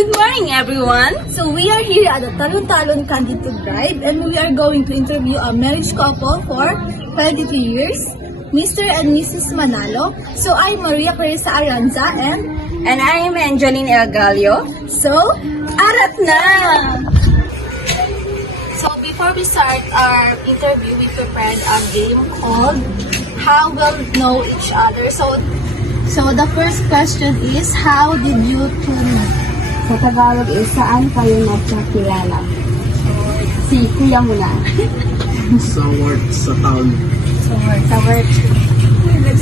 Good morning, everyone. So we are here at the Talon-Talon Candito Drive, and we are going to interview a marriage couple for 22 years, Mr. and Mrs. Manalo. So I'm Maria Clarissa Aranza, And I am Angeline Elgalio. so arat na! So before we start our interview, we prepared a game called How We'll Know Each Other. So the first question is, how did you two meet? Sa Tagalog saan kayo nagkakilala? Si Kuya muna. Sa work, sa town. Sa work.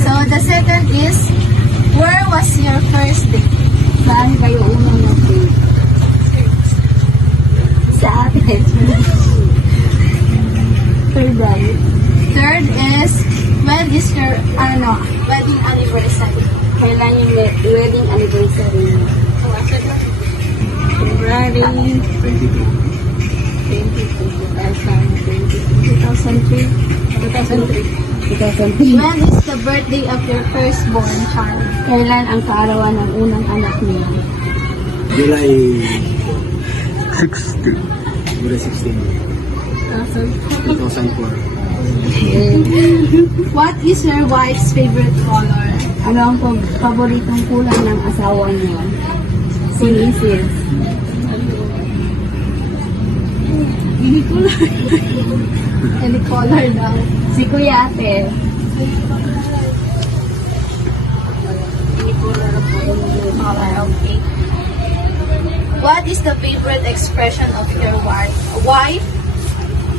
So the second is, where was your first date? Saan kayo unang nag-date? Sa atin. Third is, when is your wedding anniversary? Kailan yung wedding anniversary niyo? February 2003. When is the birthday of your firstborn child? Kailan ang kaarawan ng unang anak niyo? July 16. July 16. 2004. What is your wife's favorite color? Ano ang paboritong kulay ng asawa niyo? Si Mrs. Any color daw. Si Kuya Ate. Okay. What is the favorite expression of your wife?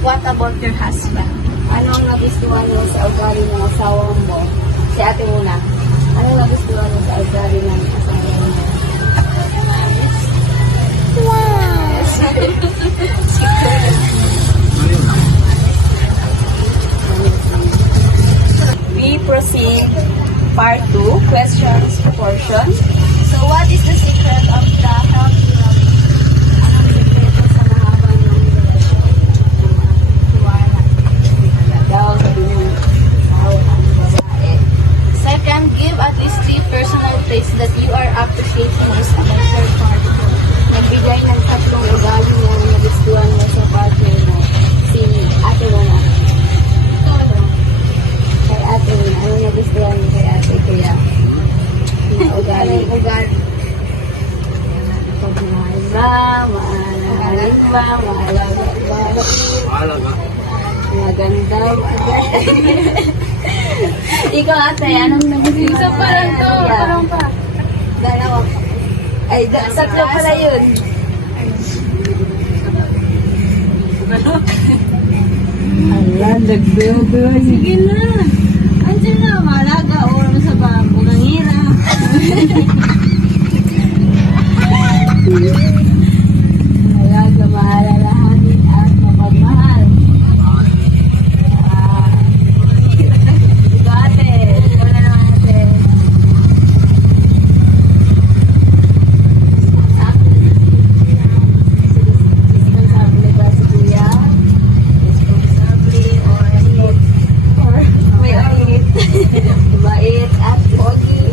What about your husband? Ano ang nagustuhan mo sa ugali ng asawa mo? Si Ate muna. Ano ang nagustuhan mo sa ugali ng asawa mo? We proceed part 2, questions portion. So what is the secret of the healthy relationship? Anong sikreto sa mahaba ng relasyon? Tiwala. Daw, sabi ng tao ang babae. Second, give at least 3 personal traits that you are appreciating most about your partner. Nagbigay ng 3 ugali na nagustuhan mo sa partner mo. Si Ate muna. Kay Ate muna. Ano nagustuhan mo kay Ate Kuya? Ugali. Pagmahal ba? Maalalit ba? Maalaga ba? Wala ka. Maganda ba? Ikaw Ate, anong nagustuhan? Isa pa lang to, parang pa. Dalawa pa. Ay, tatlo pala yun. Ala, nagbiyo-biyo. Sige na. Andiyan na, malaga. Oras sa bago. Nangira. Malaga, maalalahanin at mapagmahal. Diba ate? Wala naman ate. Responsable ba si Kuya? Responsable or may ait? Mabait at pogi.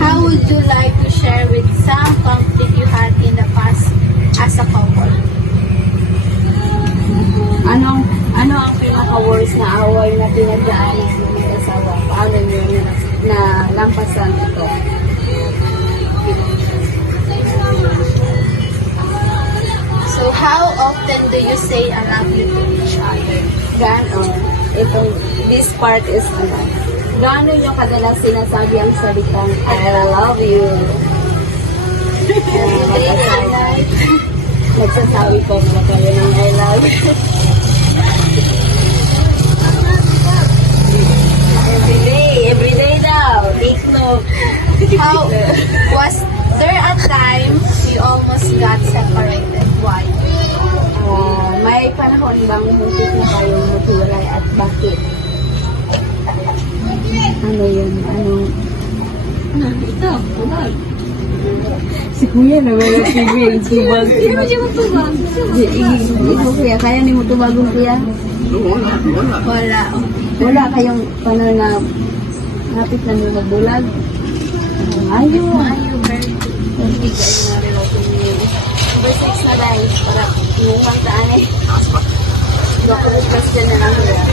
How would you like to share with some conflict you had in the past as a couple? Ano ang pinaka-worst na away na pinagdaanan ng mag-asawa? Paano nyo na lampasan ito? So how often do you say I love you to each other? This part is gaano nyo kadalas sinasabi ang salitang I love you? Nagsasabi ko ba kayo ng I love you? Everyday daw. Take note. How was there a time you almost got separated? Why? May panahon bang muntik na kayong maghiwalay at bakit? Ano yun? Ito, tubag. Si Kuya na wala tubig. Tubag. Hindi mo siya matubag. Ikaw Kuya, kaya ni mo tubagong Kuya? Wala. Wala kayong paano na Hapit na mo magbulag. Ayo, very good. Bigay na rin ako niyo. Number 6 na dahil para inuwang taan eh. Doctor question na lang nila.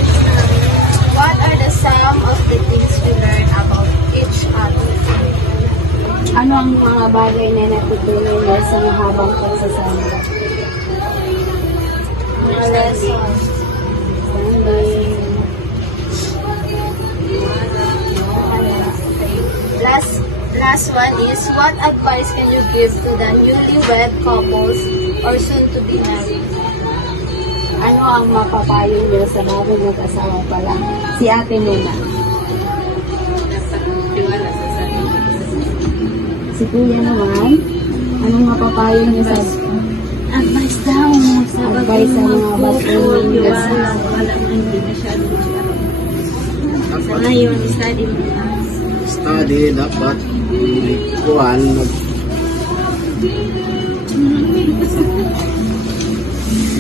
What are the sum of the things we learn about each other? Ano ang mga bagay na natutunan niyo sa mahabang pagsasama? Mga lessons. Last one is, what advice can you give to the newlywed couples or soon to be married? Ano ang mapapayo niyo sa bagong mag-asawa pa lang? Si ate muna. Si kuya naman, anong mapapayo niyo sa Advice daw sa advice sa mga bagong mag-asawa? Walang hindi masyadong sa Dapat ngayon, study mo na. study, dapat kuhan,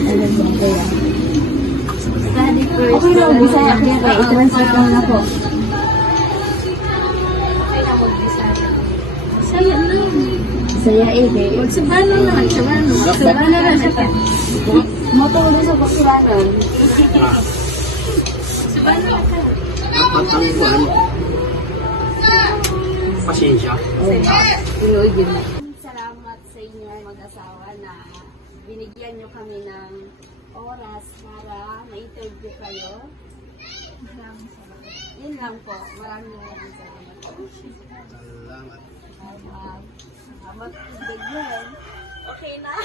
Alam mo kaya. Study first. Okay lang, Bisaya kaya kaya i-translate lang ako. Okay na mag-decide. Saya na. Bisaya eh, kaya Magsabano naman. Magsabano na siya pa. matulog sa pasulatan. Magsabano na ka. dapat ang kuhan. Pasensya. Inuod yun. Salamat sa inyo mag-asawa na binigyan nyo kami ng oras para ma-interview kayo. Maraming salamat. Yun lang po. Maraming salamat po. Salamat. Salamat. Salamat. Bigyan. Okay na?